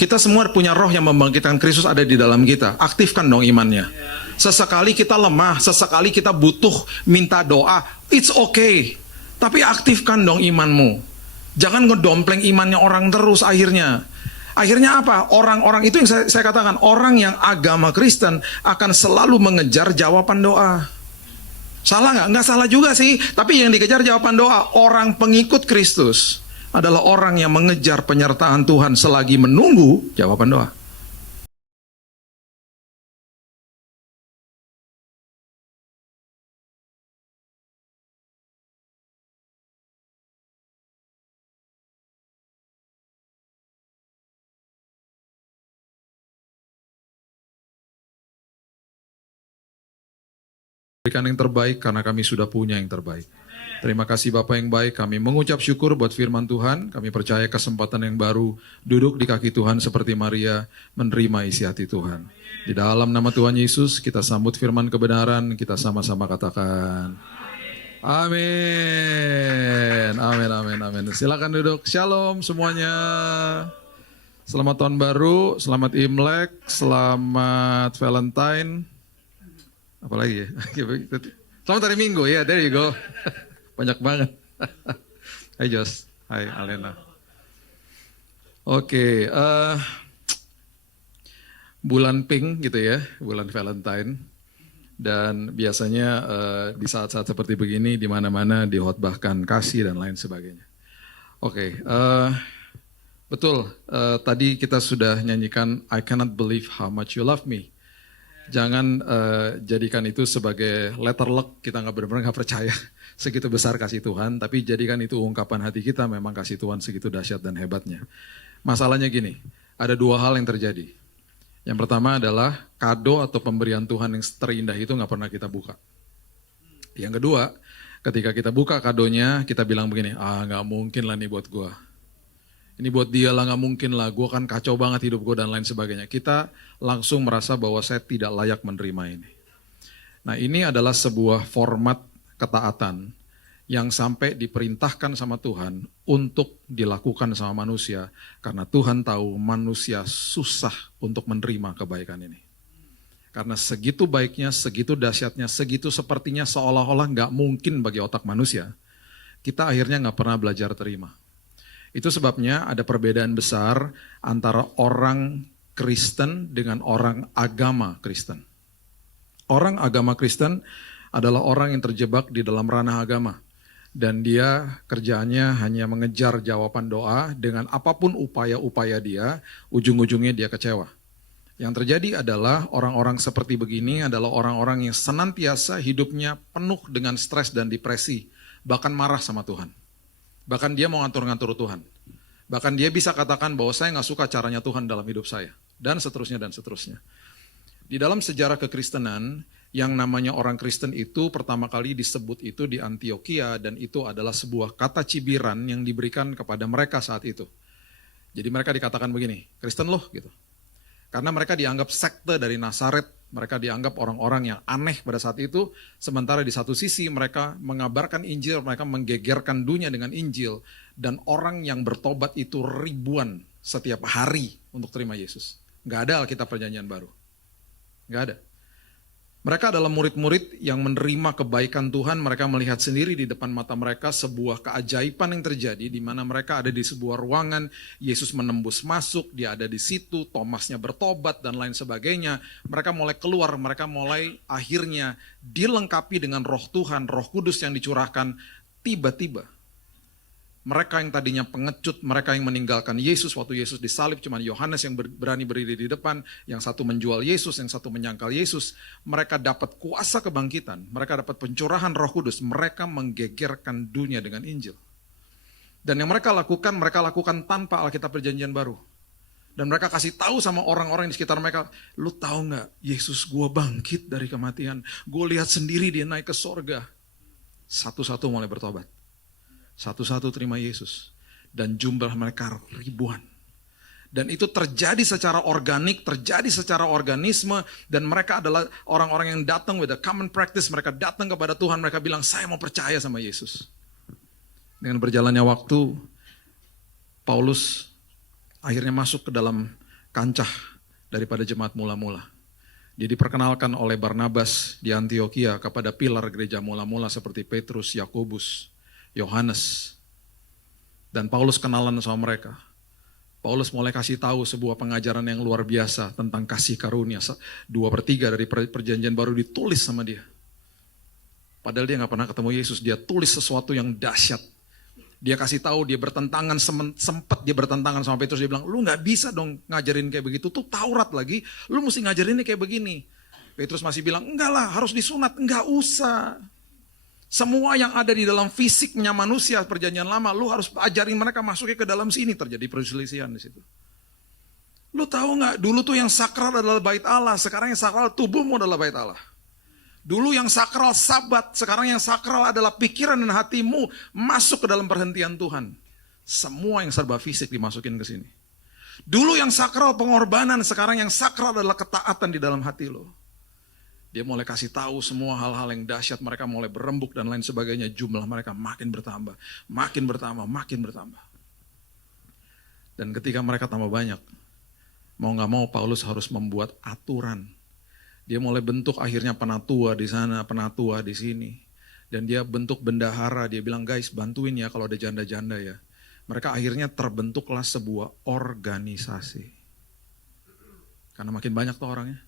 Kita semua punya roh yang membangkitkan Kristus ada di dalam kita. Aktifkan dong imannya. Sesekali kita lemah, sesekali kita butuh minta doa. It's okay. Tapi aktifkan dong imanmu. Jangan ngedompleng imannya orang terus akhirnya. Akhirnya apa? Orang-orang itu yang saya katakan, orang yang agama Kristen akan selalu mengejar jawaban doa. Salah nggak? Nggak salah juga sih. Tapi yang dikejar jawaban doa, orang pengikut Kristus adalah orang yang mengejar penyertaan Tuhan selagi menunggu jawaban doa. Berikan yang terbaik karena kami sudah punya yang terbaik. Terima kasih Bapak yang baik, kami mengucap syukur buat firman Tuhan, kami percaya kesempatan yang baru duduk di kaki Tuhan seperti Maria menerima isi hati Tuhan. Di dalam nama Tuhan Yesus kita sambut firman kebenaran, kita sama-sama katakan amin, amin, amin, amin. Silakan duduk, shalom semuanya. Selamat tahun baru, selamat Imlek, selamat Valentine. Apalagi ya? Selamat hari Minggu ya, there you go. Banyak banget. Hai Jos, hai Alena. Oke, bulan pink gitu ya, bulan Valentine. Dan biasanya di saat-saat seperti begini, di mana-mana dihotbahkan kasih dan lain sebagainya. Oke, betul. Tadi kita sudah nyanyikan I cannot believe how much you love me. Jangan jadikan itu sebagai letter luck, kita benar-benar nggak percaya segitu besar kasih Tuhan, tapi jadikan itu ungkapan hati kita, memang kasih Tuhan segitu dahsyat dan hebatnya. Masalahnya gini, ada dua hal yang terjadi. Yang pertama adalah kado atau pemberian Tuhan yang terindah itu nggak pernah kita buka. Yang kedua, ketika kita buka kadonya, kita bilang begini, nggak mungkin lah nih buat gua. Ini buat dia lah, nggak mungkin lah, gue kan kacau banget hidup gue dan lain sebagainya. Kita langsung merasa bahwa saya tidak layak menerima ini. Nah ini adalah sebuah format ketaatan yang sampai diperintahkan sama Tuhan untuk dilakukan sama manusia. Karena Tuhan tahu manusia susah untuk menerima kebaikan ini. Karena segitu baiknya, segitu dahsyatnya, segitu sepertinya seolah-olah nggak mungkin bagi otak manusia. Kita akhirnya nggak pernah belajar terima. Itu sebabnya ada perbedaan besar antara orang Kristen dengan orang agama Kristen. Orang agama Kristen adalah orang yang terjebak di dalam ranah agama. Dan dia kerjaannya hanya mengejar jawaban doa dengan apapun upaya-upaya dia, ujung-ujungnya dia kecewa. Yang terjadi adalah orang-orang seperti begini adalah orang-orang yang senantiasa hidupnya penuh dengan stres dan depresi, bahkan marah sama Tuhan. Bahkan dia mau ngatur-ngatur Tuhan. Bahkan dia bisa katakan bahwa saya nggak suka caranya Tuhan dalam hidup saya. Dan seterusnya dan seterusnya. Di dalam sejarah kekristenan, yang namanya orang Kristen itu pertama kali disebut itu di Antioquia. Dan itu adalah sebuah kata cibiran yang diberikan kepada mereka saat itu. Jadi mereka dikatakan begini, Kristen loh gitu. Karena mereka dianggap sekte dari Nazaret. Mereka dianggap orang-orang yang aneh pada saat itu, sementara di satu sisi mereka mengabarkan Injil, mereka menggegerkan dunia dengan Injil, dan orang yang bertobat itu ribuan setiap hari untuk terima Yesus. Nggak ada Alkitab Perjanjian Baru. Nggak ada. Mereka adalah murid-murid yang menerima kebaikan Tuhan, mereka melihat sendiri di depan mata mereka sebuah keajaiban yang terjadi, di mana mereka ada di sebuah ruangan, Yesus menembus masuk, dia ada di situ, Thomasnya bertobat dan lain sebagainya. Mereka mulai keluar, mereka mulai akhirnya dilengkapi dengan roh Tuhan, roh kudus yang dicurahkan. Tiba-tiba mereka yang tadinya pengecut, mereka yang meninggalkan Yesus waktu Yesus disalib, cuma Yohanes yang berani berdiri di depan, yang satu menjual Yesus, yang satu menyangkal Yesus. Mereka dapat kuasa kebangkitan, mereka dapat pencurahan Roh Kudus, mereka menggegerkan dunia dengan Injil. Dan yang mereka lakukan tanpa Alkitab Perjanjian Baru. Dan mereka kasih tahu sama orang-orang di sekitar mereka, lu tahu nggak, Yesus gua bangkit dari kematian, gue lihat sendiri dia naik ke sorga. Satu-satu mulai bertobat. Satu-satu terima Yesus. Dan jumlah mereka ribuan. Dan itu terjadi secara organik, terjadi secara organisme. Dan mereka adalah orang-orang yang datang with a common practice. Mereka datang kepada Tuhan, mereka bilang, saya mau percaya sama Yesus. Dengan berjalannya waktu, Paulus akhirnya masuk ke dalam kancah daripada jemaat mula-mula. Dia diperkenalkan oleh Barnabas di Antioquia kepada pilar gereja mula-mula seperti Petrus, Yakobus, Yohanes. Dan Paulus kenalan sama mereka. Paulus mulai kasih tahu sebuah pengajaran yang luar biasa tentang kasih karunia. 2/3 dari perjanjian baru ditulis sama dia. Padahal dia gak pernah ketemu Yesus, dia tulis sesuatu yang dahsyat. Dia kasih tahu, dia bertentangan, sempat dia bertentangan sama Petrus, dia bilang, lu gak bisa dong ngajarin kayak begitu, tuh Taurat lagi, lu mesti ngajarinnya kayak begini. Petrus masih bilang, enggak lah, harus disunat, enggak usah. Semua yang ada di dalam fisiknya manusia perjanjian lama, lu harus ajarin mereka masuknya ke dalam sini, terjadi perselisihan di situ. Lu tahu gak, dulu tuh yang sakral adalah bait Allah, sekarang yang sakral tubuhmu adalah bait Allah. Dulu yang sakral Sabat, sekarang yang sakral adalah pikiran dan hatimu masuk ke dalam perhentian Tuhan. Semua yang serba fisik dimasukin ke sini. Dulu yang sakral pengorbanan, sekarang yang sakral adalah ketaatan di dalam hati lo. Dia mulai kasih tahu semua hal-hal yang dahsyat, mereka mulai berembuk dan lain sebagainya, jumlah mereka makin bertambah, makin bertambah, makin bertambah. Dan ketika mereka tambah banyak, mau gak mau Paulus harus membuat aturan. Dia mulai bentuk akhirnya penatua di sana, penatua di sini. Dan dia bentuk bendahara, dia bilang guys bantuin ya kalau ada janda-janda ya. Mereka akhirnya terbentuklah sebuah organisasi. Karena makin banyak tuh orangnya.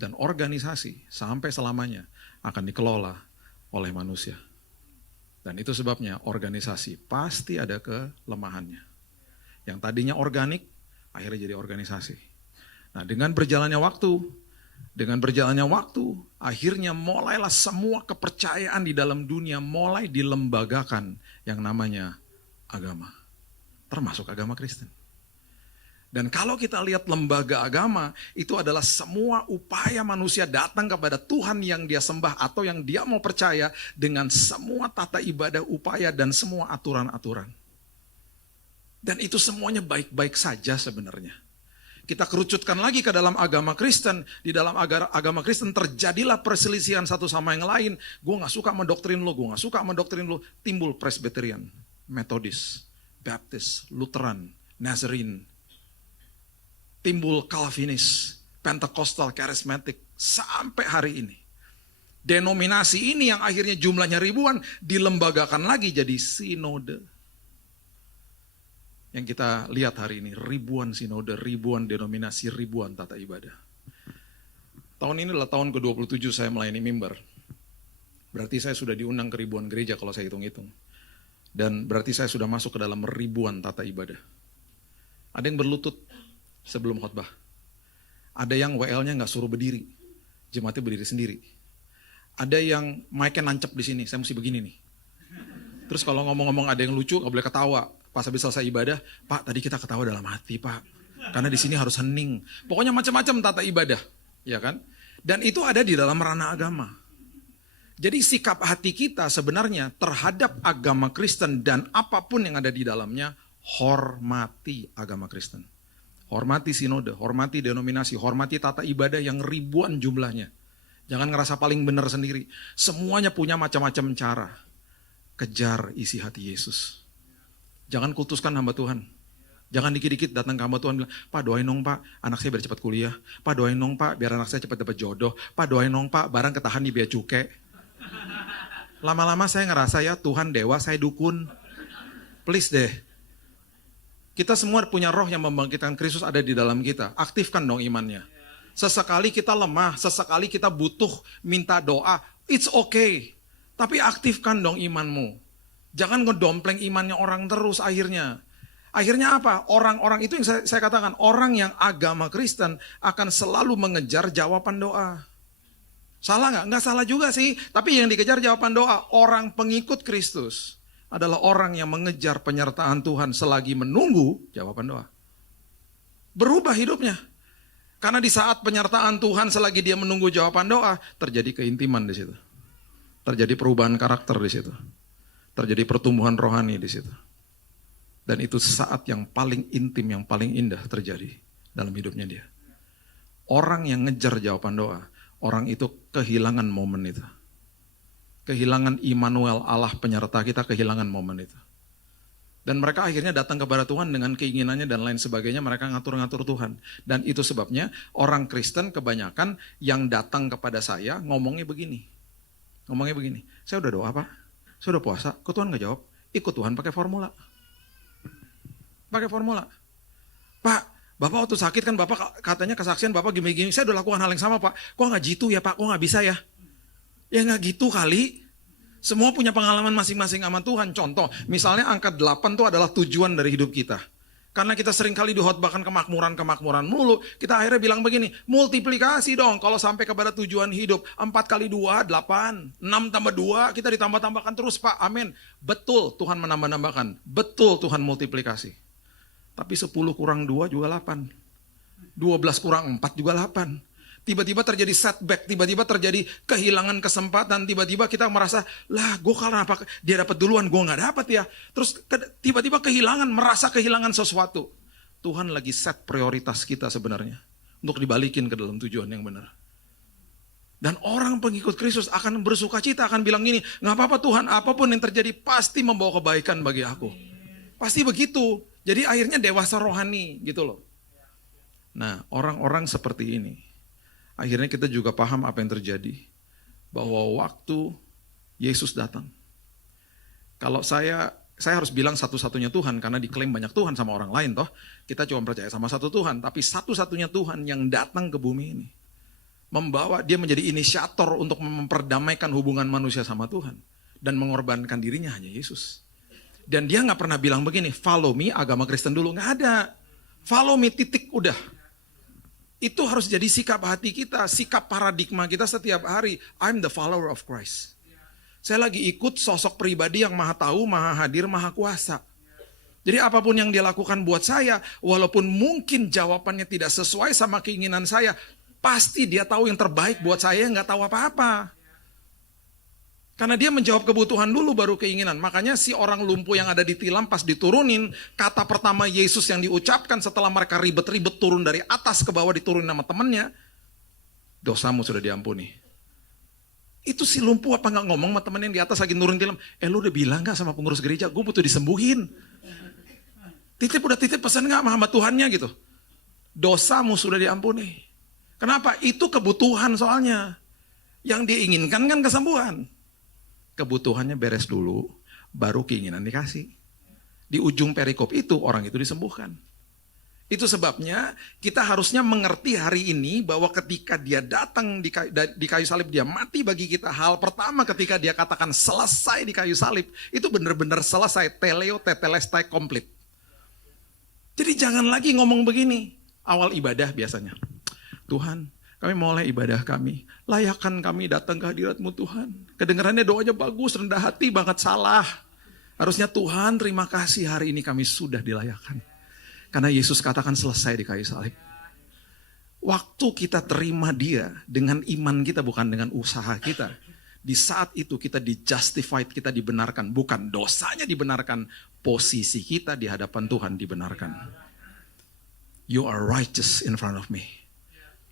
Dan organisasi sampai selamanya akan dikelola oleh manusia. Dan itu sebabnya organisasi pasti ada kelemahannya. Yang tadinya organik, akhirnya jadi organisasi. Nah dengan berjalannya waktu, akhirnya mulailah semua kepercayaan di dalam dunia mulai dilembagakan yang namanya agama. Termasuk agama Kristen. Dan kalau kita lihat lembaga agama, itu adalah semua upaya manusia datang kepada Tuhan yang dia sembah atau yang dia mau percaya dengan semua tata ibadah, upaya, dan semua aturan-aturan. Dan itu semuanya baik-baik saja sebenarnya. Kita kerucutkan lagi ke dalam agama Kristen. Di dalam agama Kristen terjadilah perselisihan satu sama yang lain. Gue gak suka sama doktrin lo, gue gak suka sama doktrin lo. Timbul Presbyterian, Methodist, Baptist, Lutheran, Nazarene. Timbul Calvinis, Pentecostal, Charismatic, sampai hari ini. Denominasi ini yang akhirnya jumlahnya ribuan, dilembagakan lagi jadi sinode. Yang kita lihat hari ini, ribuan sinode, ribuan denominasi, ribuan tata ibadah. Tahun ini adalah tahun ke-27 saya melayani mimbar. Berarti saya sudah diundang ke ribuan gereja kalau saya hitung-hitung. Dan berarti saya sudah masuk ke dalam ribuan tata ibadah. Ada yang berlutut sebelum khotbah. Ada yang WL-nya nggak suruh berdiri, jemaatnya berdiri sendiri. Ada yang mic-nya nancep di sini, saya mesti begini nih. Terus kalau ngomong-ngomong ada yang lucu, nggak boleh ketawa. Pas habis selesai ibadah, Pak tadi kita ketawa dalam hati Pak, karena di sini harus hening. Pokoknya macam-macam tata ibadah, ya kan? Dan itu ada di dalam ranah agama. Jadi sikap hati kita sebenarnya terhadap agama Kristen dan apapun yang ada di dalamnya, hormati agama Kristen. Hormati sinode, hormati denominasi, hormati tata ibadah yang ribuan jumlahnya. Jangan ngerasa paling benar sendiri. Semuanya punya macam-macam cara. Kejar isi hati Yesus. Jangan kultuskan hamba Tuhan. Jangan dikit-dikit datang ke hamba Tuhan bilang, Pak doain dong Pak, anak saya biar cepat kuliah. Pak doain dong Pak, biar anak saya cepat dapat jodoh. Pak doain dong Pak, barang ketahan di bea cukai. Lama-lama saya ngerasa ya Tuhan dewa, saya dukun. Please deh. Kita semua punya roh yang membangkitkan Kristus ada di dalam kita. Aktifkan dong imannya. Sesekali kita lemah, sesekali kita butuh minta doa. It's okay. Tapi aktifkan dong imanmu. Jangan ngedompleng imannya orang terus akhirnya. Akhirnya apa? Orang-orang itu yang saya katakan, orang yang agama Kristen akan selalu mengejar jawaban doa. Salah nggak? Nggak salah juga sih. Tapi yang dikejar jawaban doa, orang pengikut Kristus adalah orang yang mengejar penyertaan Tuhan selagi menunggu jawaban doa. Berubah hidupnya. Karena di saat penyertaan Tuhan selagi dia menunggu jawaban doa, terjadi keintiman di situ. Terjadi perubahan karakter di situ. Terjadi pertumbuhan rohani di situ. Dan itu saat yang paling intim, yang paling indah terjadi dalam hidupnya dia. Orang yang ngejar jawaban doa, orang itu kehilangan momen itu. Kehilangan Immanuel, Allah penyerta kita, kehilangan momen itu. Dan mereka akhirnya datang kepada Tuhan dengan keinginannya dan lain sebagainya, mereka ngatur-ngatur Tuhan. Dan itu sebabnya orang Kristen kebanyakan yang datang kepada saya ngomongnya begini. Saya udah doa Pak, saya udah puasa, kok Tuhan gak jawab? Ikut Tuhan pakai formula. Pak, Bapak waktu sakit kan Bapak katanya kesaksian Bapak gini-gini, saya udah lakukan hal yang sama Pak. Kok gak gitu ya Pak, kok gak bisa ya? Ya gak gitu kali. Semua punya pengalaman masing-masing sama Tuhan. Contoh, misalnya angka 8 itu adalah tujuan dari hidup kita. Karena kita sering kali dihotbahkan kemakmuran mulu, kita akhirnya bilang begini, multiplikasi dong kalau sampai kepada tujuan hidup. 4 kali 2, 8, 6 tambah 2, kita ditambah-tambahkan terus Pak, amin. Betul Tuhan menambah-nambahkan, betul Tuhan multiplikasi. Tapi 10 kurang 2 juga 8, 12 kurang 4 juga 8. Tiba-tiba terjadi setback, tiba-tiba terjadi kehilangan kesempatan, tiba-tiba kita merasa, lah gue kenapa dia dapat duluan, gue gak dapat ya. Terus tiba-tiba merasa kehilangan sesuatu. Tuhan lagi set prioritas kita sebenarnya, untuk dibalikin ke dalam tujuan yang benar. Dan orang pengikut Kristus akan bersuka cita, akan bilang gini, gak apa-apa Tuhan, apapun yang terjadi pasti membawa kebaikan bagi aku. Pasti begitu, jadi akhirnya dewasa rohani gitu loh. Nah orang-orang seperti ini, akhirnya kita juga paham apa yang terjadi. Bahwa waktu Yesus datang. Kalau saya harus bilang satu-satunya Tuhan, karena diklaim banyak Tuhan sama orang lain toh. Kita cuma percaya sama satu Tuhan, tapi satu-satunya Tuhan yang datang ke bumi ini. Dia menjadi inisiator untuk memperdamaikan hubungan manusia sama Tuhan. Dan mengorbankan dirinya hanya Yesus. Dan dia gak pernah bilang begini, follow me agama Kristen dulu, gak ada. Follow me titik, udah. Itu harus jadi sikap hati kita, sikap paradigma kita setiap hari. I'm the follower of Christ. Saya lagi ikut sosok pribadi yang maha tahu, maha hadir, maha kuasa. Jadi apapun yang dia lakukan buat saya, walaupun mungkin jawabannya tidak sesuai sama keinginan saya, pasti dia tahu yang terbaik buat saya yang gak tahu apa-apa. Karena dia menjawab kebutuhan dulu baru keinginan. Makanya si orang lumpuh yang ada di tilam pas diturunin, kata pertama Yesus yang diucapkan setelah mereka ribet-ribet turun dari atas ke bawah diturunin sama temannya, dosamu sudah diampuni. Itu si lumpuh apa nggak ngomong sama temen yang di atas lagi turun tilam, lu udah bilang nggak sama pengurus gereja, gue butuh disembuhin. Udah titip pesan nggak sama Tuhannya gitu. Dosamu sudah diampuni. Kenapa? Itu kebutuhan soalnya. Yang diinginkan kan kesembuhan. Kebutuhannya beres dulu, baru keinginan dikasih. Di ujung perikop itu, orang itu disembuhkan. Itu sebabnya kita harusnya mengerti hari ini bahwa ketika dia datang di kayu salib, dia mati bagi kita. Hal pertama ketika dia katakan selesai di kayu salib, itu benar-benar selesai, teleo tetelestai komplit. Jadi jangan lagi ngomong begini, awal ibadah biasanya. Tuhan, kami mulai ibadah kami, layakkan kami datang ke hadirat-Mu Tuhan. Kedengarannya doanya bagus, rendah hati banget, salah. Harusnya Tuhan terima kasih hari ini kami sudah dilayakkan. Karena Yesus katakan selesai di kayu salib. Waktu kita terima dia dengan iman kita bukan dengan usaha kita. Di saat itu kita di-justified, kita dibenarkan. Bukan dosanya dibenarkan, posisi kita di hadapan Tuhan dibenarkan. You are righteous in front of me.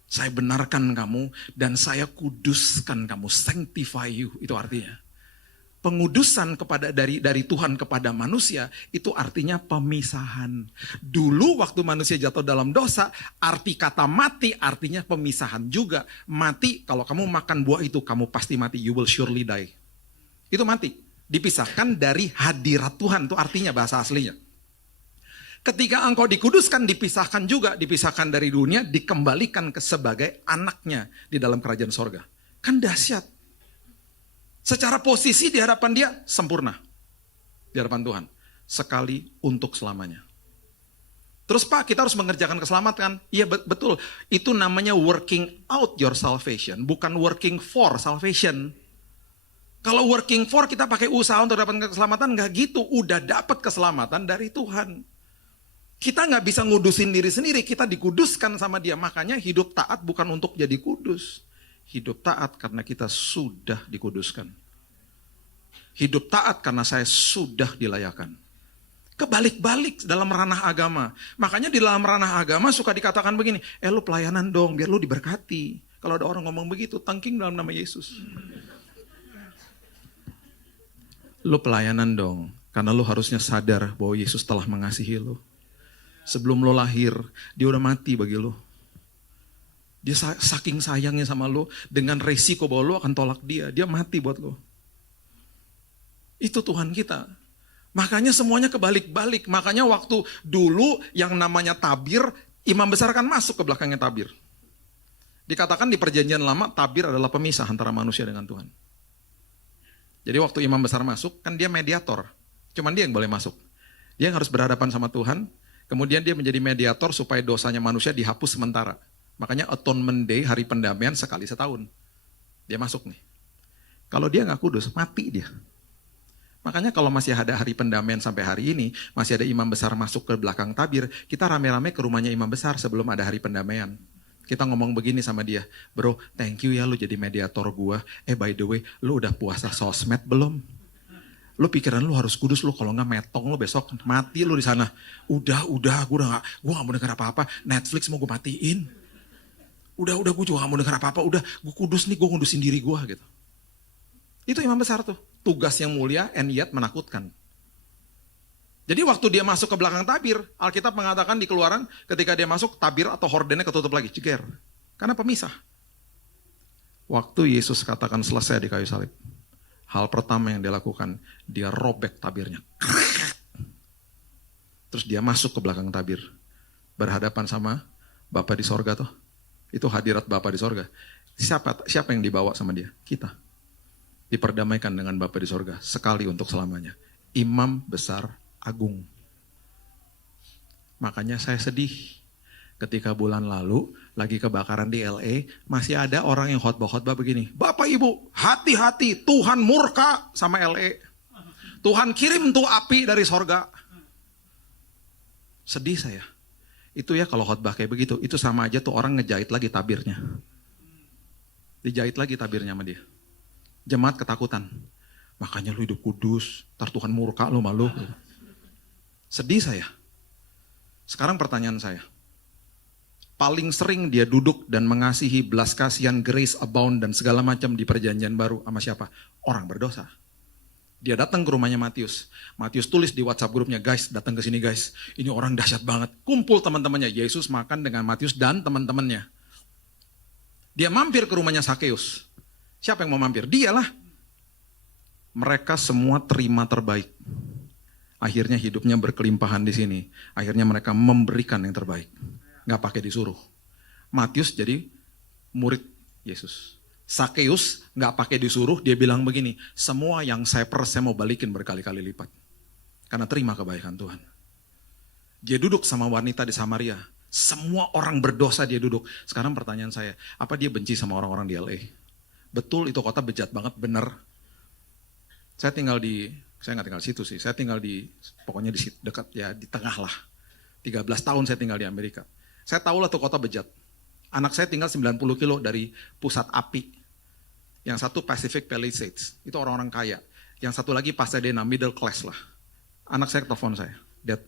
Saya benarkan kamu dan saya kuduskan kamu, sanctify you, itu artinya. Pengudusan dari Tuhan kepada manusia itu artinya pemisahan. Dulu waktu manusia jatuh dalam dosa, arti kata mati artinya pemisahan juga. Mati, kalau kamu makan buah itu kamu pasti mati, you will surely die. Itu mati, dipisahkan dari hadirat Tuhan, itu artinya bahasa aslinya. Ketika engkau dikuduskan, dipisahkan juga, dipisahkan dari dunia, dikembalikan sebagai anaknya di dalam kerajaan sorga. Kan dahsyat. Secara posisi di hadapan dia, sempurna. Di hadapan Tuhan. Sekali untuk selamanya. Terus Pak, kita harus mengerjakan keselamatan. Iya betul, itu namanya working out your salvation, bukan working for salvation. Kalau working for, kita pakai usaha untuk dapatkan keselamatan, enggak gitu. Udah dapat keselamatan dari Tuhan. Kita nggak bisa ngudusin diri sendiri, kita dikuduskan sama dia. Makanya hidup taat bukan untuk jadi kudus. Hidup taat karena kita sudah dikuduskan. Hidup taat karena saya sudah dilayakkan. Kebalik-balik dalam ranah agama. Makanya di dalam ranah agama suka dikatakan begini, lu pelayanan dong biar lu diberkati. Kalau ada orang ngomong begitu, tangking dalam nama Yesus. Lu pelayanan dong, Karena lo harusnya sadar bahwa Yesus telah mengasihi lo. Sebelum lo lahir, dia udah mati bagi lo. Dia saking sayangnya sama lo, dengan resiko bahwa lo akan tolak dia. Dia mati buat lo. Itu Tuhan kita. Makanya semuanya kebalik-balik. Makanya waktu dulu yang namanya tabir, imam besar kan masuk ke belakangnya tabir. Dikatakan di perjanjian lama, tabir adalah pemisah antara manusia dengan Tuhan. Jadi waktu imam besar masuk, kan dia mediator. Cuman dia yang boleh masuk. Dia yang harus berhadapan sama Tuhan, kemudian dia menjadi mediator supaya dosanya manusia dihapus sementara. Makanya Atonement Day, hari pendamaian sekali setahun. Dia masuk nih. Kalau dia nggak kudus, mati dia. Makanya kalau masih ada hari pendamaian sampai hari ini, masih ada imam besar masuk ke belakang tabir, kita rame-rame ke rumahnya imam besar sebelum ada hari pendamaian. Kita ngomong begini sama dia, bro, thank you ya lu jadi mediator gua. By the way, lu udah puasa sosmed belum? Lu pikiran lu harus kudus lu, kalau nggak metong lu besok mati lu di sana. Udah, gua nggak mau dengar apa-apa. Netflix mau gua matiin. Udah, gua juga nggak mau dengar apa-apa. Udah, gua kudus nih, gua ngudusin diri gua gitu. Itu imam besar tuh, tugas yang mulia and yet menakutkan. Jadi waktu dia masuk ke belakang tabir, Alkitab mengatakan di Keluaran, ketika dia masuk, tabir atau hordennya ketutup lagi, ceger. Karena pemisah. Waktu Yesus katakan selesai di kayu salib, hal pertama yang dia lakukan, dia robek tabirnya. Terus dia masuk ke belakang tabir. Berhadapan sama Bapa di sorga tuh. Itu hadirat Bapa di sorga. Siapa yang dibawa sama dia? Kita. Diperdamaikan dengan Bapa di sorga. Sekali untuk selamanya. Imam besar agung. Makanya saya sedih. Ketika bulan lalu, lagi kebakaran di LA, masih ada orang yang khotbah-khotbah begini. Bapak Ibu, hati-hati, Tuhan murka sama LA. Tuhan kirim tuh api dari sorga. Sedih saya. Itu ya kalau khotbah kayak begitu, itu sama aja tuh orang ngejahit lagi tabirnya. Dijahit lagi tabirnya sama dia. Jemaat ketakutan. Makanya lu hidup kudus, ntar Tuhan murka lu malu. Sedih saya. Sekarang pertanyaan saya. Paling sering dia duduk dan mengasihi belas kasihan, grace abound dan segala macam di perjanjian baru sama siapa? Orang berdosa. Dia datang ke rumahnya Matius. Matius tulis di WhatsApp grupnya, guys datang ke sini guys. Ini orang dahsyat banget. Kumpul teman-temannya. Yesus makan dengan Matius dan teman-temannya. Dia mampir ke rumahnya Sakeus. Siapa yang mau mampir? Dialah. Mereka semua terima terbaik. Akhirnya hidupnya berkelimpahan di sini. Akhirnya mereka memberikan yang terbaik. Nggak pakai disuruh. Matius jadi murid Yesus. Sakeus nggak pakai disuruh, dia bilang begini, semua yang saya mau balikin berkali-kali lipat. Karena terima kebaikan Tuhan. Dia duduk sama wanita di Samaria. Semua orang berdosa dia duduk. Sekarang pertanyaan saya, apa dia benci sama orang-orang di LA? Betul itu kota bejat banget, bener. Saya nggak tinggal di situ sih, saya tinggal di, pokoknya di dekat ya di tengah lah. 13 tahun saya tinggal di Amerika. Saya tahu lah tuh kota bejat. Anak saya tinggal 90 kilo dari pusat api. Yang satu Pacific Palisades, itu orang-orang kaya. Yang satu lagi Pasadena, middle class lah. Anak saya telepon saya, Dad,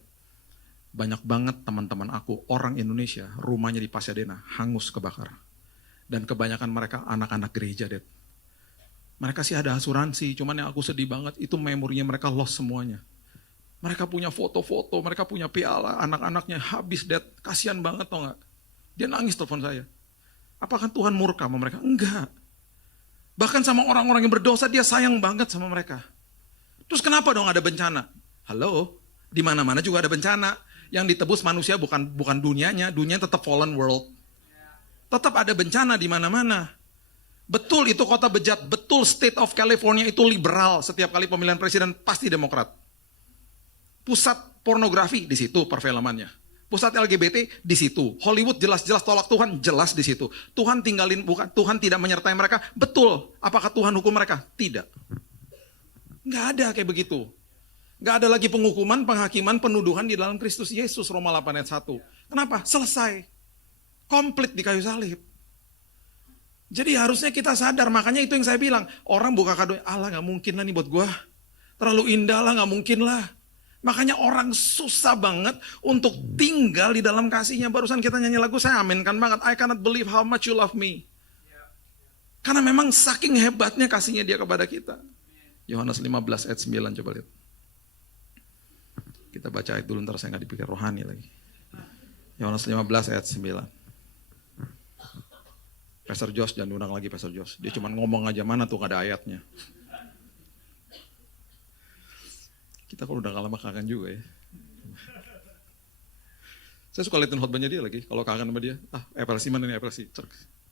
banyak banget teman-teman aku, orang Indonesia, rumahnya di Pasadena, hangus kebakar. Dan kebanyakan mereka anak-anak gereja, Dad. Mereka sih ada asuransi, cuman yang aku sedih banget, itu memorinya mereka lost semuanya. Mereka punya foto-foto, mereka punya piala, anak-anaknya habis, Dad. Kasihan banget tau gak? Dia nangis telepon saya. Apakah Tuhan murka sama mereka? Enggak. Bahkan sama orang-orang yang berdosa dia sayang banget sama mereka. Terus kenapa dong ada bencana? Halo, di mana-mana juga ada bencana. Yang ditebus manusia bukan dunianya, dunia tetap fallen world. Tetap ada bencana di mana-mana. Betul itu kota bejat, betul state of California itu liberal. Setiap kali pemilihan presiden pasti Demokrat. Pusat pornografi di situ perfilmannya. Pusat LGBT di situ. Hollywood jelas-jelas tolak Tuhan, jelas di situ. Tuhan Tuhan tidak menyertai mereka, betul. Apakah Tuhan hukum mereka? Tidak. Nggak ada kayak begitu. Nggak ada lagi penghukuman, penghakiman, penuduhan di dalam Kristus Yesus, Roma 8 ayat 1. Kenapa? Selesai. Komplit di kayu salib. Jadi harusnya kita sadar, makanya itu yang saya bilang. Orang buka kado, Allah nggak mungkin lah nih buat gua. Terlalu indah lah, nggak mungkin lah. Makanya orang susah banget untuk tinggal di dalam kasihnya. Barusan kita nyanyi lagu, saya aminkan banget. I cannot believe how much you love me. Karena memang saking hebatnya kasihnya dia kepada kita. Yohanes 15 ayat 9 coba lihat. Kita baca ayat dulu, ntar saya nggak dipikir rohani lagi. Yohanes 15 ayat 9. Pastor Josh, jangan diundang lagi Pastor Josh. Dia cuma ngomong aja, mana tuh nggak ada ayatnya. Kita kalau udah lama kangen juga ya. Saya suka liatin khotbahnya dia lagi. Kalau kangen sama dia, FLC mana nih FLC?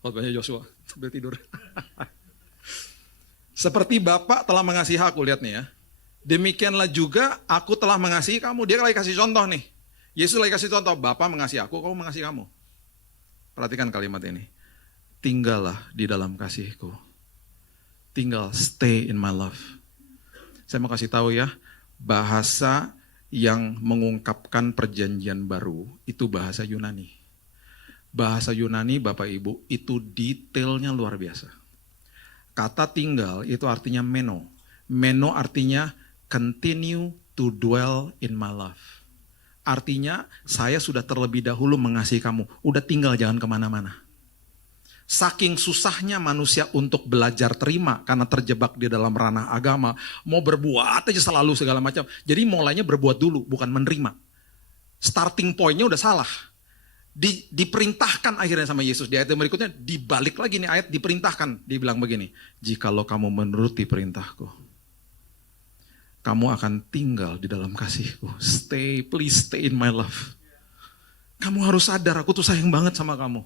Khotbahnya Joshua, sambil tidur. Seperti Bapa telah mengasihi aku, lihat nih ya. Demikianlah juga aku telah mengasihi kamu. Dia lagi kasih contoh nih. Yesus lagi kasih contoh, Bapa mengasihi aku, kamu mengasihi kamu. Perhatikan kalimat ini. Tinggallah di dalam kasihku. Tinggal, stay in my love. Saya mau kasih tahu ya, bahasa yang mengungkapkan perjanjian baru itu bahasa Yunani. Bahasa Yunani Bapak Ibu itu detailnya luar biasa. Kata tinggal itu artinya meno. Meno artinya continue to dwell in my love. Artinya saya sudah terlebih dahulu mengasihi kamu. Udah tinggal, jangan kemana-mana. Saking susahnya manusia untuk belajar terima karena terjebak di dalam ranah agama. Mau berbuat aja selalu segala macam. Jadi mulainya berbuat dulu, bukan menerima. Starting point-nya udah salah. Diperintahkan akhirnya sama Yesus. Di ayat yang berikutnya dibalik lagi nih ayat, diperintahkan. Dibilang begini, jikalau kamu menuruti perintahku, kamu akan tinggal di dalam kasihku. Stay, please stay in my love. Kamu harus sadar, aku tuh sayang banget sama kamu.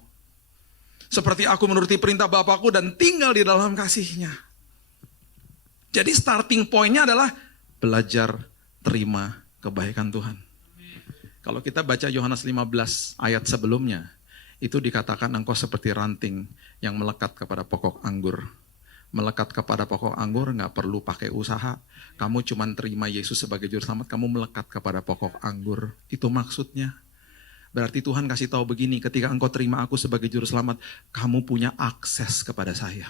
Seperti aku menuruti perintah Bapakku dan tinggal di dalam kasihnya. Jadi starting point-nya adalah belajar terima kebaikan Tuhan. Kalau kita baca Yohanes 15 ayat sebelumnya, itu dikatakan engkau seperti ranting yang melekat kepada pokok anggur. Melekat kepada pokok anggur nggak perlu pakai usaha. Kamu cuma terima Yesus sebagai juru selamat, kamu melekat kepada pokok anggur. Itu maksudnya. Berarti Tuhan kasih tahu begini, ketika engkau terima aku sebagai juru selamat, kamu punya akses kepada saya.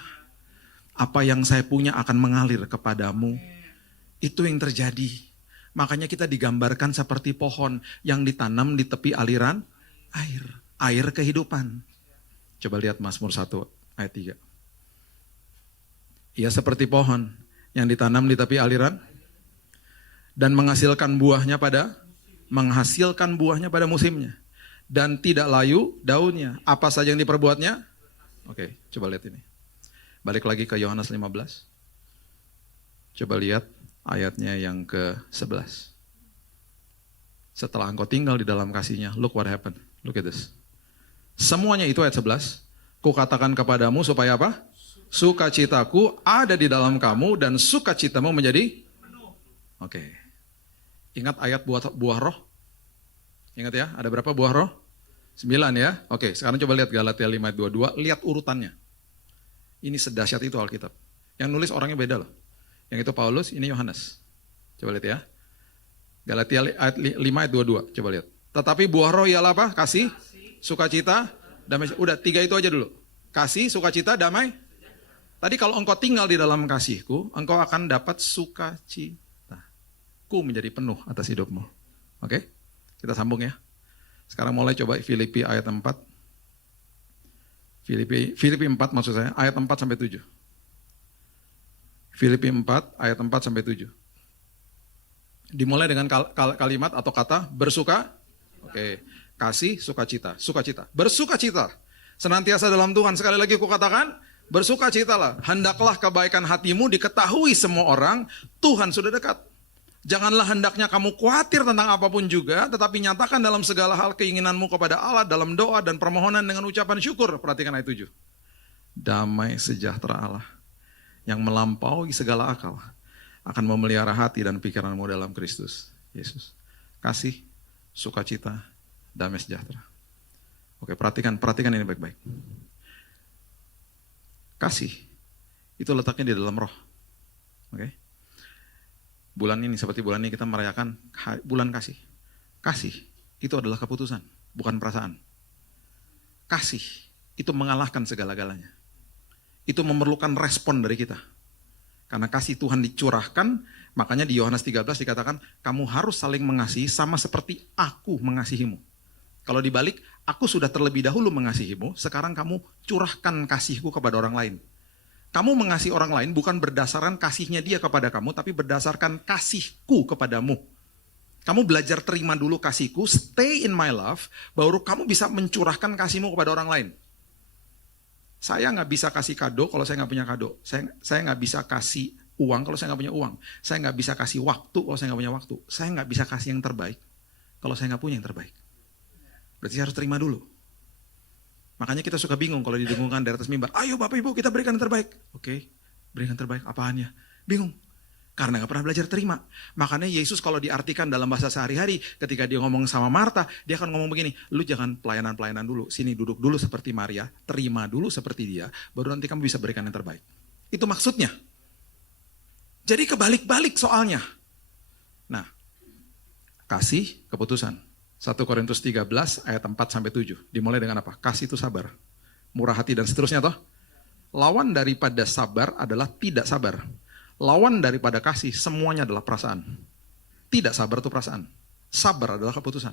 Apa yang saya punya akan mengalir kepadamu. Itu yang terjadi. Makanya kita digambarkan seperti pohon yang ditanam di tepi aliran air. Air kehidupan. Coba lihat Mazmur 1 ayat 3. Ia seperti pohon yang ditanam di tepi aliran dan menghasilkan buahnya pada musimnya. Dan tidak layu daunnya. Apa saja yang diperbuatnya? Oke, coba lihat ini. Balik lagi ke Yohanes 15. Coba lihat ayatnya yang ke-11. Setelah engkau tinggal di dalam kasihnya, look what happened. Look at this. Semuanya itu ayat 11. Kukatakan kepadamu supaya apa? Sukacitaku ada di dalam kamu dan sukacitamu menjadi Oke. Ingat ayat buah roh? Ingat ya, ada berapa buah roh? 9 ya. Oke, sekarang coba lihat Galatia 5 ayat 22, lihat urutannya. Ini sedahsyat itu Alkitab. Yang nulis orangnya beda loh. Yang itu Paulus, ini Yohanes. Coba lihat ya. Galatia ayat 5 ayat 22, coba lihat. Tetapi buah roh ialah apa? Kasih, sukacita, damai. Udah, 3 itu aja dulu. Kasih, sukacita, damai. Tadi kalau engkau tinggal di dalam kasihku, engkau akan dapat sukacita. Ku menjadi penuh atas hidupmu. Oke? Kita sambung ya. Sekarang mulai coba Filipi ayat 4. Filipi 4 maksud saya, ayat 4 sampai 7. Filipi 4 ayat 4 sampai 7. Dimulai dengan kalimat atau kata bersuka. Oke. Kasih, sukacita. Sukacita. Bersukacita. Senantiasa dalam Tuhan. Sekali lagi aku katakan, bersukacitalah. Hendaklah kebaikan hatimu diketahui semua orang. Tuhan sudah dekat. Janganlah hendaknya kamu khawatir tentang apapun juga, tetapi nyatakan dalam segala hal keinginanmu kepada Allah dalam doa dan permohonan dengan ucapan syukur. Perhatikan ayat 7. Damai sejahtera Allah yang melampaui segala akal akan memelihara hati dan pikiranmu dalam Kristus Yesus. Kasih, sukacita, damai sejahtera. Oke, perhatikan ini baik-baik. Kasih itu letaknya di dalam roh. Oke. Bulan ini, seperti bulan ini kita merayakan bulan kasih. Kasih itu adalah keputusan, bukan perasaan. Kasih itu mengalahkan segala-galanya. Itu memerlukan respon dari kita. Karena kasih Tuhan dicurahkan, makanya di Yohanes 13 dikatakan, kamu harus saling mengasihi sama seperti aku mengasihimu. Kalau dibalik, aku sudah terlebih dahulu mengasihimu, sekarang kamu curahkan kasihku kepada orang lain. Kamu mengasihi orang lain bukan berdasarkan kasihnya dia kepada kamu, tapi berdasarkan kasihku kepadamu. Kamu belajar terima dulu kasihku, stay in my love, baru kamu bisa mencurahkan kasihmu kepada orang lain. Saya nggak bisa kasih kado kalau saya nggak punya kado. Saya nggak bisa kasih uang kalau saya nggak punya uang. Saya nggak bisa kasih waktu kalau saya nggak punya waktu. Saya nggak bisa kasih yang terbaik kalau saya nggak punya yang terbaik. Berarti saya harus terima dulu. Makanya kita suka bingung kalau didengungkan dari atas mimbar. Ayo Bapak Ibu kita berikan yang terbaik. Oke, berikan yang terbaik. Apaannya? Bingung. Karena nggak pernah belajar terima. Makanya Yesus kalau diartikan dalam bahasa sehari-hari, ketika dia ngomong sama Marta, dia akan ngomong begini, lu jangan pelayanan-pelayanan dulu, sini duduk dulu seperti Maria, terima dulu seperti dia, baru nanti kamu bisa berikan yang terbaik. Itu maksudnya. Jadi kebalik-balik soalnya. Nah, kasih keputusan. 1 Korintus 13 ayat 4-7. Dimulai dengan apa? Kasih itu sabar, murah hati dan seterusnya toh. Lawan daripada sabar adalah tidak sabar. Lawan daripada kasih semuanya adalah perasaan. Tidak sabar itu perasaan. Sabar adalah keputusan.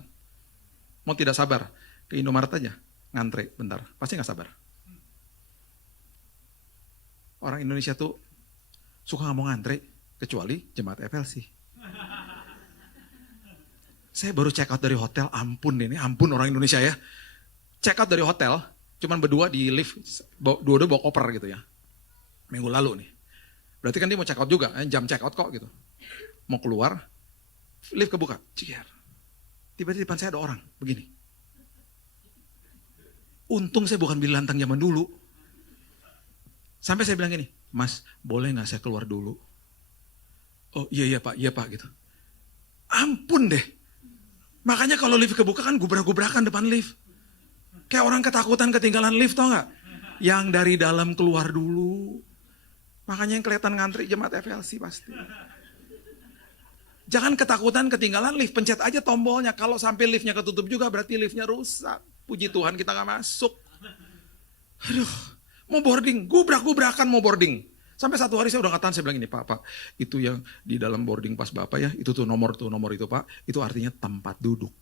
Mau tidak sabar, ke Indomaret aja, ngantre bentar, pasti nggak sabar. Orang Indonesia tuh suka nggak mau ngantre, kecuali jemaat FLC. Saya baru check out dari hotel, ampun orang Indonesia ya. Check out dari hotel, cuman berdua di lift, dua-dua bawa koper gitu ya. Minggu lalu nih. Berarti kan dia mau check out juga, jam check out kok gitu. Mau keluar, lift kebuka, cier. Tiba-tiba di depan saya ada orang, begini. Untung saya bukan beli lantang zaman dulu. Sampai saya bilang gini, Mas, boleh gak saya keluar dulu? Oh iya pak gitu. Ampun deh. Makanya kalau lift kebuka kan gubrak-gubrakan depan lift. Kayak orang ketakutan ketinggalan lift, tau gak? Yang dari dalam keluar dulu. Makanya yang kelihatan ngantri jemaat FLC pasti. Jangan ketakutan ketinggalan lift, pencet aja tombolnya. Kalau sampai liftnya ketutup juga berarti liftnya rusak. Puji Tuhan kita gak masuk. Aduh, mau boarding, gubrak-gubrakan mau boarding. Sampai satu hari saya udah ngatain, saya bilang ini, Pak, itu yang di dalam boarding pas Bapak ya, itu tuh nomor itu Pak, itu artinya tempat duduk.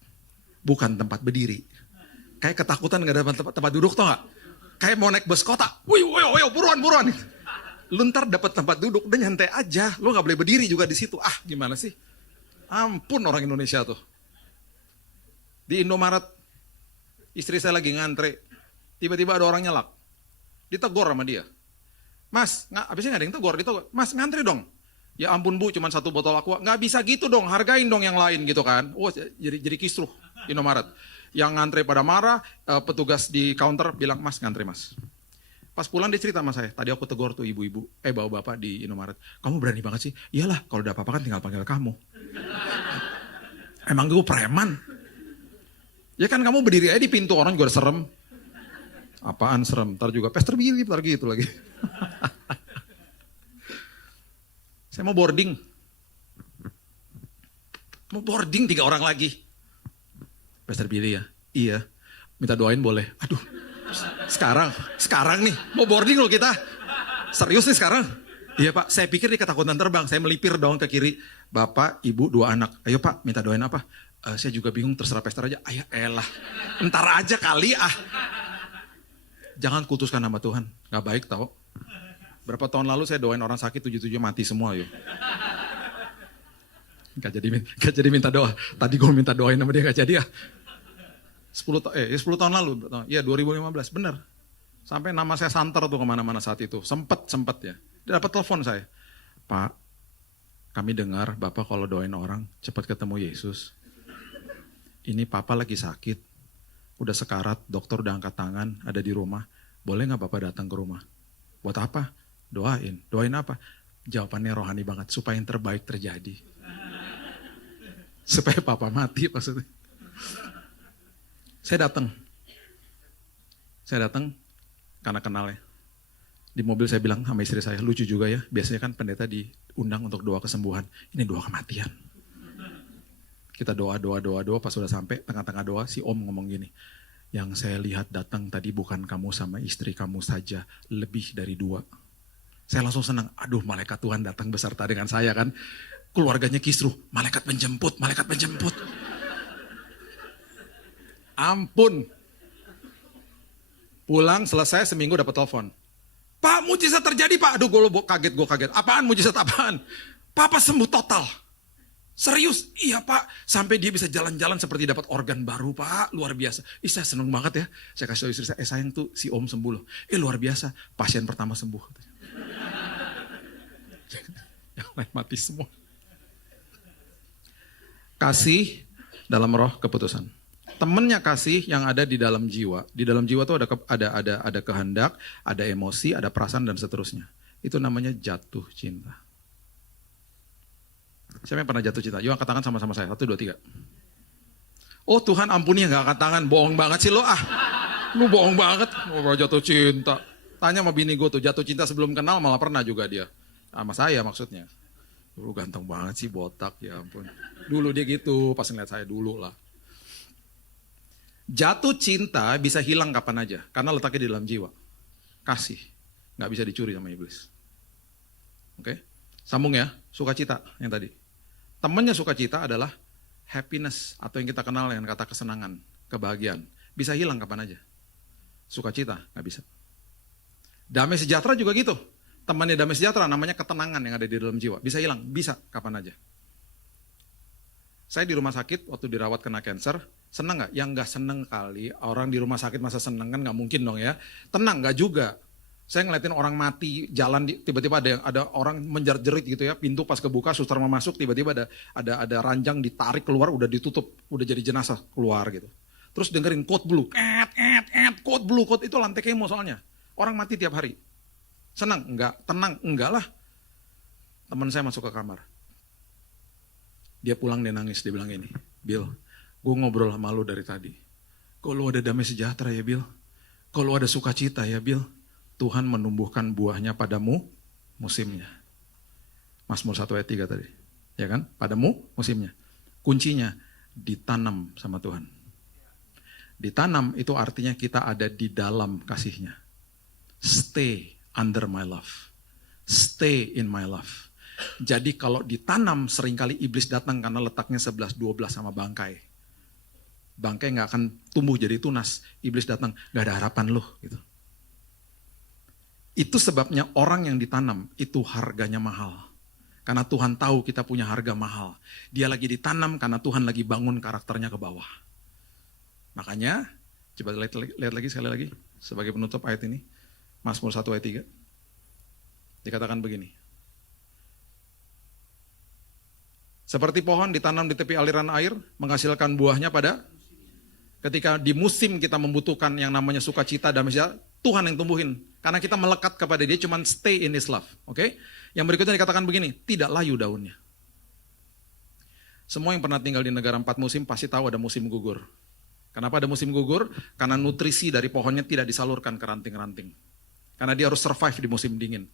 Bukan tempat berdiri. Kayak ketakutan gak dapat tempat duduk tau gak? Kayak mau naik bus kota, wih, buruan. Lu ntar dapat tempat duduk, udah nyantai aja. Lu gak boleh berdiri juga di situ. Ah, gimana sih? Ampun orang Indonesia tuh. Di Indomaret, istri saya lagi ngantre. Tiba-tiba ada orang nyelak. Ditegur sama dia. Mas, abisnya gak ada yang tegur. Ditegur. Mas, ngantri dong. Ya ampun Bu, cuma 1 botol aqua. Gak bisa gitu dong, hargain dong yang lain gitu kan. Oh, jadi kisruh Indomaret. Yang ngantre pada marah, petugas di counter bilang, Mas, ngantri Mas. Pas pulang dia cerita sama saya, tadi aku tegur tuh ibu-ibu, bapak-bapak di Indomaret. Kamu berani banget sih? Iyalah, kalau udah apa-apa kan tinggal panggil kamu. Emang gue preman? Ya kan kamu berdiri aja di pintu, orang juga serem. Apaan serem? Ntar juga pester Billy, ntar gitu lagi. Saya mau boarding. Mau boarding 3 orang lagi. Pester Billy ya? Iya. Minta doain boleh? Aduh. Sekarang nih, mau boarding loh kita. Serius nih sekarang? Iya Pak, saya pikir dia ketakutan terbang. Saya melipir dong ke kiri. Bapak, Ibu, 2 anak. Ayo Pak, minta doain apa? Saya juga bingung, terserah pester aja. Ayo elah, entar aja kali ah. Jangan kutuskan nama Tuhan, gak baik tau. Berapa tahun lalu saya doain orang sakit 7 mati semua yuk. Gak jadi minta doa. Tadi gue minta doain sama dia gak jadi ya. 10 tahun lalu, ya 2015, bener. Sampai nama saya santer tuh kemana-mana saat itu. Sempet ya. Dia dapat telepon saya. Pak, kami dengar Bapak kalau doain orang cepat ketemu Yesus. Ini Papa lagi sakit. Udah sekarat, dokter udah angkat tangan, ada di rumah. Boleh gak Bapak datang ke rumah? Buat apa? Doain. Doain apa? Jawabannya rohani banget, supaya yang terbaik terjadi. Supaya Papa mati maksudnya. Saya datang karena kenal ya. Di mobil saya bilang sama istri saya, lucu juga ya, biasanya kan pendeta diundang untuk doa kesembuhan. Ini doa kematian. Kita doa, pas sudah sampai tengah-tengah doa, si Om ngomong gini, yang saya lihat datang tadi bukan kamu sama istri kamu saja, lebih dari 2. Saya langsung senang, aduh malaikat Tuhan datang beserta dengan saya kan. Keluarganya kisruh, malaikat menjemput. Ampun. Pulang selesai seminggu dapat telepon. Pak, mujizat terjadi Pak. Aduh gue kaget. Apaan mujizat apaan? Papa sembuh total. Serius? Iya Pak. Sampai dia bisa jalan-jalan seperti dapat organ baru Pak. Luar biasa. Saya seneng banget ya. Saya kasih tahu istri saya, sayang tuh si Om sembuh loh. Luar biasa. Pasien pertama sembuh. Yang lain mati semua. Kasih dalam roh keputusan. Temennya kasih yang ada di dalam jiwa. Di dalam jiwa tuh ada kehendak, ada emosi, ada perasaan dan seterusnya. Itu namanya jatuh cinta. Siapa yang pernah jatuh cinta? Yuk angkat tangan sama-sama saya. 1, 2, 3. Oh Tuhan ampuni, gak angkat tangan. Bohong banget sih lo ah. Lu bohong banget. Oh, jatuh cinta. Tanya sama bini gue tuh, jatuh cinta sebelum kenal malah pernah juga dia. Sama saya maksudnya. Lu ganteng banget sih, botak, ya ampun. Dulu dia gitu, pas ngeliat saya dulu lah. Jatuh cinta bisa hilang kapan aja, karena letaknya di dalam jiwa. Kasih, gak bisa dicuri sama iblis. Oke? Sambung ya, sukacita yang tadi. Temannya sukacita adalah happiness, atau yang kita kenal dengan kata kesenangan, kebahagiaan. Bisa hilang kapan aja. Sukacita, gak bisa. Damai sejahtera juga gitu. Temannya damai sejahtera namanya ketenangan yang ada di dalam jiwa. Bisa hilang, bisa kapan aja. Saya di rumah sakit waktu dirawat kena cancer, senang gak? Yang gak seneng kali, orang di rumah sakit masa seneng kan gak mungkin dong ya. Tenang, gak juga. Saya ngeliatin orang mati, jalan, tiba-tiba ada orang menjerit-jerit gitu ya, pintu pas kebuka, suster mau masuk, tiba-tiba ada ranjang ditarik keluar, udah ditutup, udah jadi jenazah keluar gitu. Terus dengerin code blue, code blue, code itu lantai kemo soalnya. Orang mati tiap hari. Senang? Enggak. Tenang? Enggak lah. Teman saya masuk ke kamar. Dia pulang, dia nangis, dia bilang ini, Bill, gue ngobrol sama lu dari tadi. Kok lu ada damai sejahtera ya Bill? Kok lu ada sukacita ya Bill? Tuhan menumbuhkan buahnya padamu musimnya. Mazmur 1 ayat 3 tadi. Ya kan? Padamu musimnya. Kuncinya ditanam sama Tuhan. Ditanam itu artinya kita ada di dalam kasihnya. Stay under my love. Stay in my love. Jadi kalau ditanam seringkali iblis datang karena letaknya 11-12 sama bangkai. Bangkai gak akan tumbuh jadi tunas. Iblis datang, gak ada harapan loh gitu. Itu sebabnya orang yang ditanam itu harganya mahal. Karena Tuhan tahu kita punya harga mahal. Dia lagi ditanam karena Tuhan lagi bangun karakternya ke bawah. Makanya, coba lihat lagi sekali lagi sebagai penutup ayat ini. Mazmur 1 ayat 3. Dikatakan begini. Seperti pohon ditanam di tepi aliran air, menghasilkan buahnya pada ketika di musim kita membutuhkan yang namanya sukacita, damai sejahtera, Tuhan yang tumbuhin. Karena kita melekat kepada dia, cuman stay in his love. Oke? Yang berikutnya dikatakan begini, tidak layu daunnya. Semua yang pernah tinggal di negara 4 musim pasti tahu ada musim gugur. Kenapa ada musim gugur? Karena nutrisi dari pohonnya tidak disalurkan ke ranting-ranting. Karena dia harus survive di musim dingin.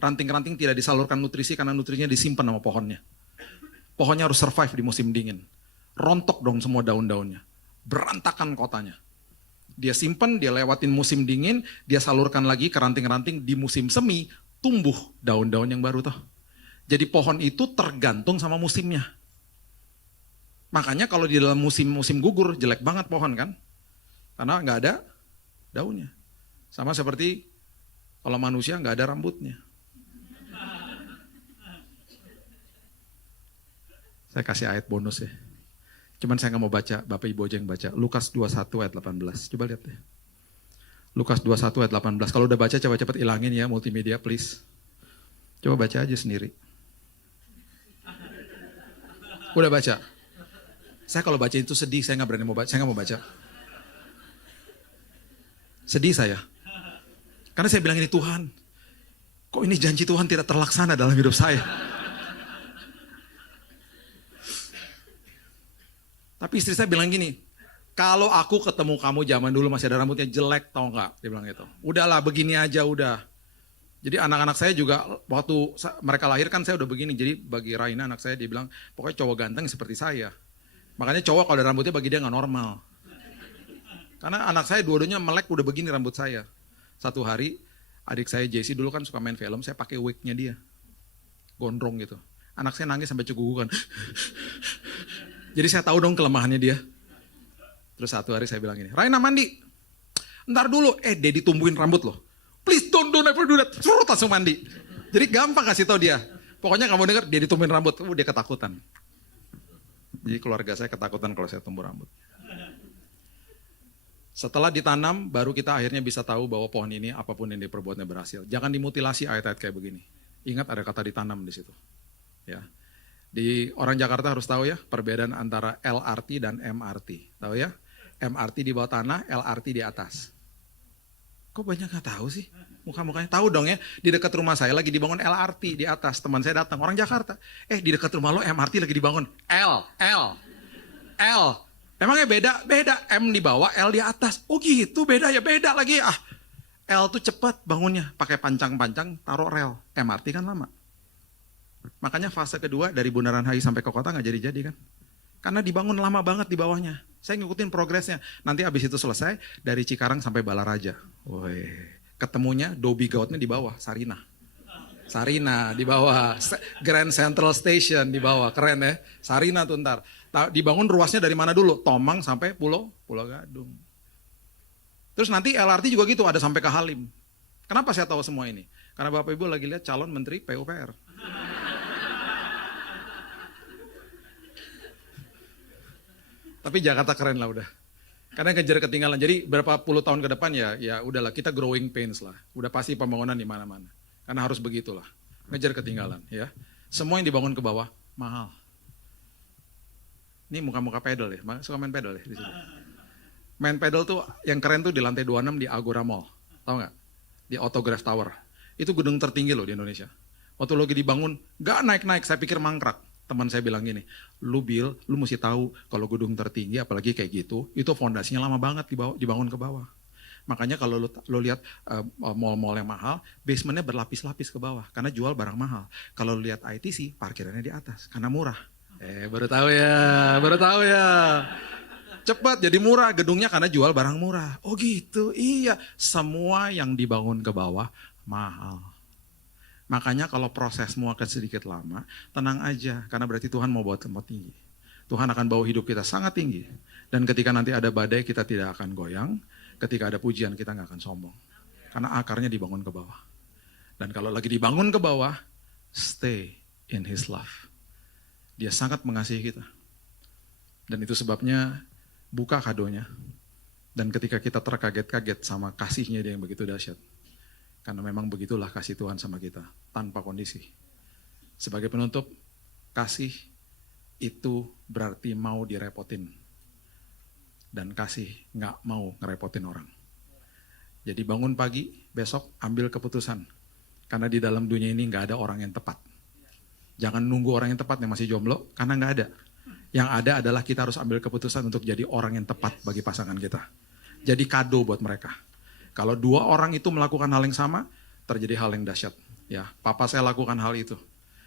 Ranting-ranting tidak disalurkan nutrisi karena nutrisinya disimpan sama pohonnya. Pohonnya harus survive di musim dingin. Rontok dong semua daun-daunnya. Berantakan kotanya. Dia simpan, dia lewatin musim dingin, dia salurkan lagi ke ranting-ranting, di musim semi, tumbuh daun-daun yang baru toh. Jadi pohon itu tergantung sama musimnya. Makanya kalau di dalam musim gugur, jelek banget pohon kan. Karena nggak ada daunnya. Sama seperti kalau manusia nggak ada rambutnya. Saya kasih ayat bonus ya. Cuman saya nggak mau baca, Bapak Ibu aja yang baca. Lukas 21 ayat 18. Coba lihat deh. Lukas 21 ayat 18. Kalau udah baca cepat-cepat ilangin ya multimedia please. Coba baca aja sendiri. Udah baca? Saya kalau baca itu sedih, saya nggak berani mau baca, saya nggak mau baca. Sedih saya. Karena saya bilang ini Tuhan, kok ini janji Tuhan tidak terlaksana dalam hidup saya. Tapi istri saya bilang gini, kalau aku ketemu kamu zaman dulu masih ada rambutnya jelek, tau nggak? Dia bilang gitu. Udahlah begini aja udah. Jadi anak-anak saya juga waktu mereka lahir kan saya udah begini. Jadi bagi Raina anak saya dia bilang, pokoknya cowok ganteng seperti saya. Makanya cowok kalau ada rambutnya bagi dia nggak normal. Karena anak saya dua-duanya melek udah begini rambut saya. Satu hari adik saya Jesse dulu kan suka main film, saya pakai wignya dia. Gondrong gitu. Anak saya nangis sampai cegugukan. Jadi saya tahu dong kelemahannya dia. Terus satu hari saya bilang gini, Raina mandi. Ntar dulu, dia ditumbuhin rambut loh. Please don't ever do that. Suruh langsung mandi. Jadi gampang kasih tahu dia. Pokoknya kamu dengar dia ditumbuhin rambut, dia ketakutan. Jadi keluarga saya ketakutan kalau saya tumbuh rambut. Setelah ditanam, baru kita akhirnya bisa tahu bahwa pohon ini apapun yang diperbuatnya berhasil. Jangan dimutilasi ayat-ayat kayak begini. Ingat ada kata ditanam di situ. Ya. Di orang Jakarta harus tahu ya perbedaan antara LRT dan MRT. Tahu ya? MRT di bawah tanah, LRT di atas. Kok banyak nggak tahu sih? Muka-mukanya tahu dong ya. Di dekat rumah saya lagi dibangun LRT di atas. Teman saya datang, orang Jakarta. Di dekat rumah lo MRT lagi dibangun. L. Emangnya beda? Beda. M di bawah, L di atas. Oh gitu, beda ya, beda lagi. L tuh cepat bangunnya. Pakai pancang-pancang, taruh rel. MRT kan lama. Makanya fase kedua dari Bundaran HI sampai ke kota nggak jadi-jadi kan. Karena dibangun lama banget di bawahnya. Saya ngikutin progresnya. Nanti abis itu selesai, dari Cikarang sampai Balaraja. Woi, ketemunya Dobby Gautnya di bawah, Sarina di bawah, Grand Central Station di bawah, keren ya. Sarina tuh ntar. Dibangun ruasnya dari mana dulu? Tomang sampai Pulau Gadung. Terus nanti LRT juga gitu, ada sampai ke Halim. Kenapa saya tahu semua ini? Karena Bapak Ibu lagi lihat calon Menteri PUPR. Tapi Jakarta keren lah udah. Karena ngejar ketinggalan. Jadi berapa puluh tahun ke depan ya udahlah kita growing pains lah. Udah pasti pembangunan di mana-mana. Karena harus begitulah. Ngejar ketinggalan ya. Semua yang dibangun ke bawah mahal. Ini muka-muka pedal ya. Suka main pedal ya di sini. Main pedal tuh yang keren tuh di lantai 26 di Agora Mall. Tahu nggak? Di Autograph Tower. Itu gedung tertinggi loh di Indonesia. Waktu lagi dibangun, nggak naik-naik. Saya pikir mangkrak. Teman saya bilang gini, lu mesti tahu kalau gedung tertinggi apalagi kayak gitu, itu fondasinya lama banget dibangun ke bawah. Makanya kalau lu lihat mall-mall yang mahal, basementnya berlapis-lapis ke bawah karena jual barang mahal. Kalau lu lihat ITC, parkirannya di atas karena murah. Baru tahu ya. Cepat jadi murah gedungnya karena jual barang murah. Oh gitu, iya. Semua yang dibangun ke bawah mahal. Makanya kalau prosesmu akan sedikit lama, tenang aja, karena berarti Tuhan mau bawa tempat tinggi. Tuhan akan bawa hidup kita sangat tinggi. Dan ketika nanti ada badai, kita tidak akan goyang. Ketika ada pujian, kita nggak akan sombong. Karena akarnya dibangun ke bawah. Dan kalau lagi dibangun ke bawah, stay in His love. Dia sangat mengasihi kita. Dan itu sebabnya buka kadonya. Dan ketika kita terkaget-kaget sama kasihnya dia yang begitu dahsyat. Karena memang begitulah kasih Tuhan sama kita, tanpa kondisi. Sebagai penutup, kasih itu berarti mau direpotin. Dan kasih nggak mau ngerepotin orang. Jadi bangun pagi, besok ambil keputusan. Karena di dalam dunia ini nggak ada orang yang tepat. Jangan nunggu orang yang tepat yang masih jomblo, karena nggak ada. Yang ada adalah kita harus ambil keputusan untuk jadi orang yang tepat bagi pasangan kita. Jadi kado buat mereka. Kalau dua orang itu melakukan hal yang sama, terjadi hal yang dahsyat. Ya, papa saya lakukan hal itu.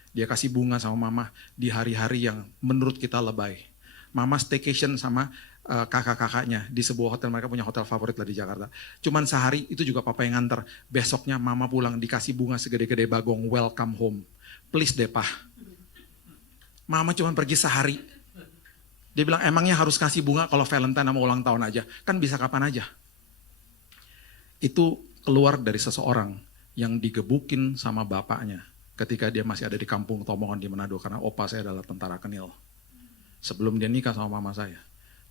Dia kasih bunga sama mama di hari-hari yang menurut kita lebay. Mama staycation sama kakak-kakaknya di sebuah hotel, mereka punya hotel favorit lah di Jakarta. Cuman sehari itu juga papa yang nganter. Besoknya mama pulang dikasih bunga segede-gede bagong, welcome home. Please deh pak. Mama cuman pergi sehari. Dia bilang emangnya harus kasih bunga kalau Valentine sama ulang tahun aja? Kan bisa kapan aja. Itu keluar dari seseorang yang digebukin sama bapaknya ketika dia masih ada di kampung Tomongan di Manado karena opa saya adalah tentara Kenil. Sebelum dia nikah sama mama saya,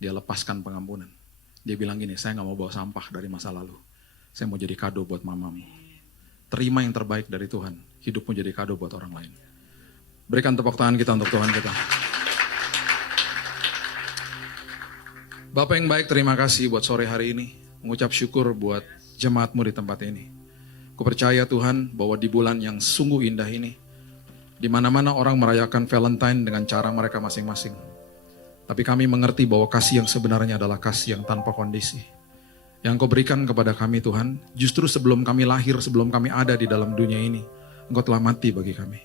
dia lepaskan pengampunan. Dia bilang gini, saya gak mau bawa sampah dari masa lalu. Saya mau jadi kado buat mamamu. Terima yang terbaik dari Tuhan, hidupmu jadi kado buat orang lain. Berikan tepuk tangan kita untuk Tuhan kita. Bapak yang baik, terima kasih buat sore hari ini. Mengucap syukur buat jemaatmu di tempat ini. Ku percaya Tuhan bahwa di bulan yang sungguh indah ini, di mana-mana orang merayakan Valentine dengan cara mereka masing-masing. Tapi kami mengerti bahwa kasih yang sebenarnya adalah kasih yang tanpa kondisi. Yang Kau berikan kepada kami Tuhan, justru sebelum kami lahir, sebelum kami ada di dalam dunia ini, Engkau telah mati bagi kami.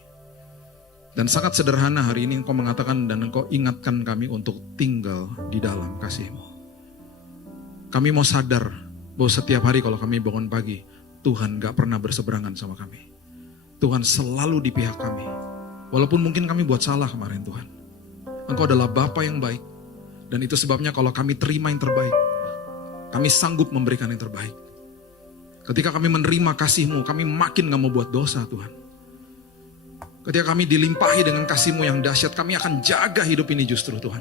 Dan sangat sederhana hari ini Engkau mengatakan dan Engkau ingatkan kami untuk tinggal di dalam kasih-Mu. Kami mau sadar bahwa setiap hari kalau kami bangun pagi, Tuhan gak pernah berseberangan sama kami. Tuhan selalu di pihak kami. Walaupun mungkin kami buat salah kemarin Tuhan. Engkau adalah Bapa yang baik. Dan itu sebabnya kalau kami terima yang terbaik, kami sanggup memberikan yang terbaik. Ketika kami menerima kasih-Mu, kami makin gak mau buat dosa Tuhan. Ketika kami dilimpahi dengan kasih-Mu yang dahsyat, kami akan jaga hidup ini justru Tuhan.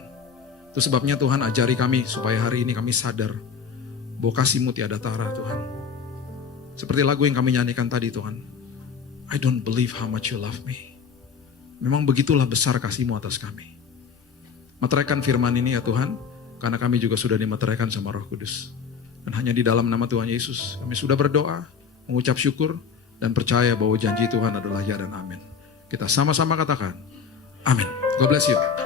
Itu sebabnya Tuhan ajari kami supaya hari ini kami sadar bahwa kasih-Mu tiada tara Tuhan. Seperti lagu yang kami nyanyikan tadi Tuhan. I don't believe how much you love me. Memang begitulah besar kasih-Mu atas kami. Meteraikan firman ini ya Tuhan, karena kami juga sudah dimeteraikan sama Roh Kudus. Dan hanya di dalam nama Tuhan Yesus, kami sudah berdoa, mengucap syukur, dan percaya bahwa janji Tuhan adalah ya dan amin. Kita sama-sama katakan, amin. God bless you.